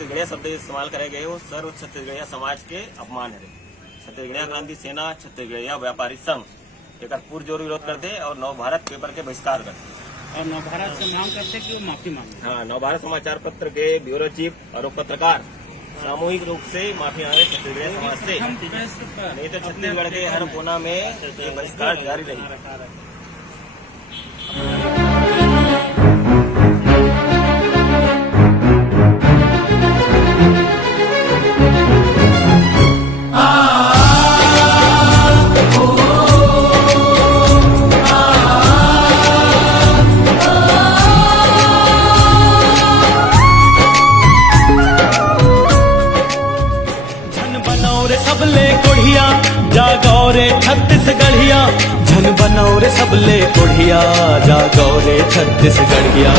छत्तीसगढ़िया शब्द इस्तेमाल करे गए वो सर्व छत्तीसगढ़िया समाज के अपमान है। छत्तीसगढ़िया क्रांति सेना, छत्तीसगढ़िया व्यापारी संघ एक पुरजोर विरोध करते और नव भारत पेपर के बहिष्कार करते और नवभारत से मांग करते कि वो माफी मांगे। हाँ, नव भारत समाचार पत्र के ब्यूरो चीफ और पत्रकार सामूहिक रूप से माफी मांगे छत्तीसगढ़ समाज से, नहीं तो छत्तीसगढ़ के हर कोना में ये बहिष्कार जारी रही। सबले कोढ़िया जागो रे छत्तीसगढ़िया, झन बनाओ रे सबले कोढ़िया जागो रे छत्तीसगढ़िया।